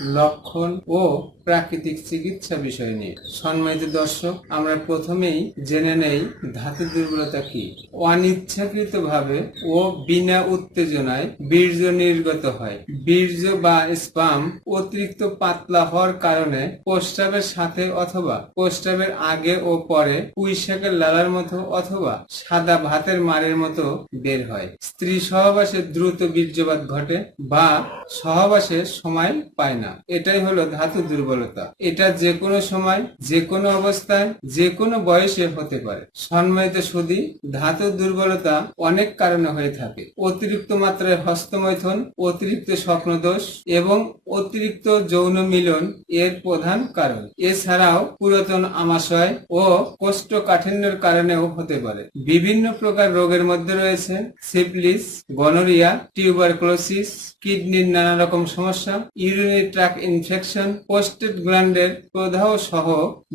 লক্ষণ ও প্রাকৃতিক চিকিৎসা বিষয় নিয়ে। সম্মানিত দর্শক, আমরা প্রথমেই জেনে নেই ধাতু দুর্বলতা কি। অনিচ্ছাকৃত ভাবে ও বিনা উত্তেজনায় বীর্য নির্গত হয়। বীর্য বা স্পাম অতিরিক্ত পাতলা হওয়ার কারণে প্রস্রাবের সাথে অথবা প্রস্রাবের আগে ও পরে পুঁইশাকের লালার মতো অথবা সাদা ভাতের মারের মতো বের হয়। স্ত্রী সহবাসে দ্রুত বীর্যপাত ঘটে বা সহবাসে সময় পায় না। এটাই হলো ধাতু দুর্বলতা। এটা যে কোনো সময় যে কোনো অবস্থায় যে কোনো বয়সে হতে পারে। সম্মানিত সুদী ধাতু দুর্বলতা অনেক কারণে হয়ে থাকে। অতিরিক্ত মাত্রায় হস্তমৈথন, অতিরিক্ত স্বপ্নদোষ এবং অতিরিক্ত যৌন মিলন এর প্রধান কারণ। এছাড়াও পুরাতন আমাশয় ও কোষ্ঠকাঠিন্যের কারণেও হতে পারে। বিভিন্ন প্রকার রোগের মধ্যে রয়েছে সিফলিস, গনোরিয়া, টিউবারক্লোসিস, কিডনির নানা রকম সমস্যা, ইউরিনারি ট্রাক ইনফেকশন পোস্টেড গ্ল্যান্ডের প্রদাহ সহ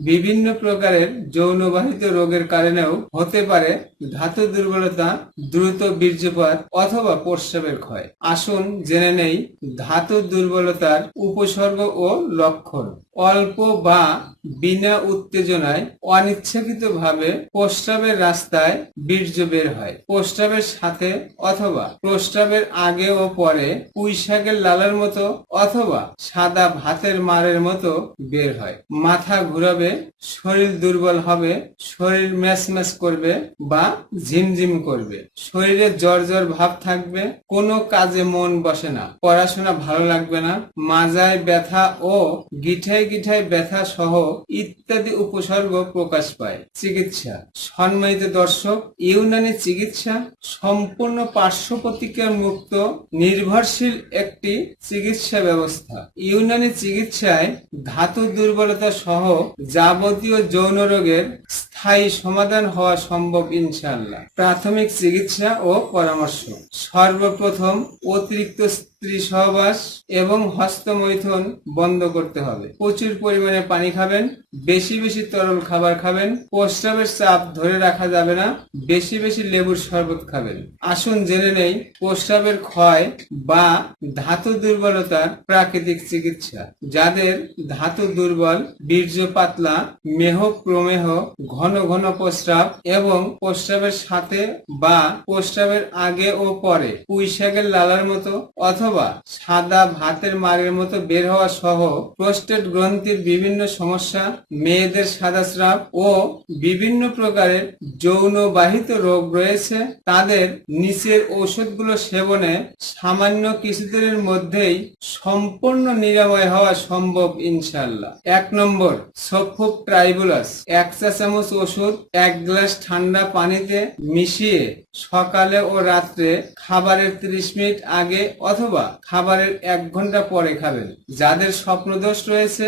বিভিন্ন প্রকারের যৌনবাহিত রোগের কারণেও হতে পারে ধাতু দুর্বলতা, দ্রুত বীর্যপাত অথবা প্রস্রাবের ক্ষয়। আসুন জেনে নেই ধাতু দুর্বলতার উপসর্গ ও লক্ষণ। অল্প বা বিনা উত্তেজনায় অনিচ্ছাকৃতভাবে প্রস্রাবের রাস্তায় বীর্য বের হয়। প্রস্রাবের সাথে অথবা প্রস্রাবের আগে ও পরে পুঁইশাকের লালার মতো অথবা সাদা ভাতের মারের মতো বের হয়। মাথা ঘুরাবে, শরীর দুর্বল হবে, শরীর ম্যাচ ম্যাচ করবে বা ঝিমঝিম করবে। শরীরে জ্বর জ্বর ভাব থাকবে, কোনো কাজে মন বসে না। পড়াশোনা ভালো লাগবে না, মাজায় ব্যথা ও গিঠায় গিঠায় ব্যথা সহ ইত্যাদি উপসর্গ প্রকাশ পায়। চিকিৎসা। সম্মানিত দর্শক, ইউনানি চিকিৎসা সম্পূর্ণ পার্শ্ব প্রতিক্রিয়া মুক্ত, নির্ভরশীল একটি চিকিৎসা ব্যবস্থা। ইউনানি চিকিৎসায় ধাতু দুর্বলতা সহ যাবতীয় যৌন রোগের স্থায়ী সমাধান হওয়া সম্ভব ইনশাল্লাহ প্রাথমিক চিকিৎসা ও পরামর্শ। সর্বপ্রথম অতিরিক্ত স্ত্রী সহবাস এবং হস্তমৈথুন বন্ধ করতে হবে। প্রচুর পরিমাণে পানি খাবেন, বেশি বেশি তরল খাবার খাবেন, প্রস্রাবের চাপ ধরে রাখা যাবে না, বেশি বেশি লেবুর শরবত খাবেন। আসুন জেনে নেই প্রস্রাবের ক্ষয় বা ধাতু দুর্বলতার প্রাকৃতিক চিকিৎসা। যাদের ধাতু দুর্বল, বীর্য পাতলা, মেহ প্রমেহ, ঘন ঘন ঘন প্রস্রাব এবং প্রস্রাবের সাথে বা প্রস্রাবের আগে ও পরে পুঁইশাকের লালার মতো অথবা সাদা ভাতের মারের মতো বের হওয়া সহ প্রস্টেট গ্রন্থির বিভিন্ন সমস্যা, মেয়েদের সাদা স্রাব ও বিভিন্ন প্রকারের যৌনবাহিত রোগ রয়েছে, তাদের নিচের ঔষধগুলো সেবনে সামান্য কিছুদিনের মধ্যেই সম্পূর্ণ নিরাময় হওয়া সম্ভব ইনশাল্লাহ এক নম্বর সফুক ট্রাইবুলাস, এক চা চামচ ওষুধ এক গ্লাস ঠান্ডা পানিতে মিশিয়ে সকালে ও রাত্রে খাবারের 30 মিনিট আগে অথবা খাবারের এক ঘণ্টা পরে খাবেন। যাদের স্বপ্নদোষ রয়েছে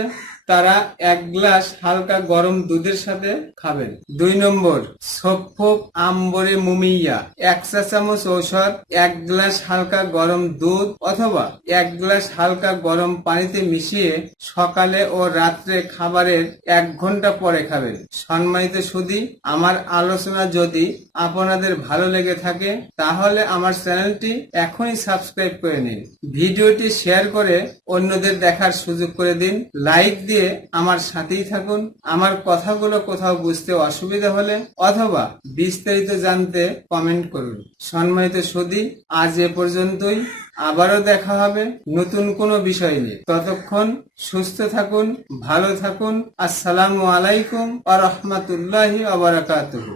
তারা এক গ্লাস হালকা গরম দুধের সাথে খাবেন। দুই নম্বর সফক আম্বরে মুমিয়া। এক চা চামচ ঔষধ, এক গ্লাস হালকা গরম দুধ অথবা এক গ্লাস হালকা গরম পানিতে মিশিয়ে সকালে ও রাত্রে খাবারের এক ঘণ্টা পরে খাবেন। সম্মানিত সুদী আমার আলোচনা যদি আপনাদের ভালো লেগে থাকে, তাহলে আমার চ্যানেলটি এখনই সাবস্ক্রাইব করে নিন। ভিডিওটি শেয়ার করে অন্যদের দেখার সুযোগ করে দিন। লাইক দিয়ে আমার সাথেই থাকুন, আমার কথাগুলো কোথাও বুঝতে অসুবিধা হলে অথবা বিস্তারিত জানতে কমেন্ট করুন। সম্মানিত সদী, আজ এ পর্যন্তই। আবারও দেখা হবে নতুন কোনো বিষয় নিয়ে। ততক্ষণ সুস্থ থাকুন, ভালো থাকুন। আসসালামু আলাইকুম আ রহমতুল্লাহি আবরাকাতুহু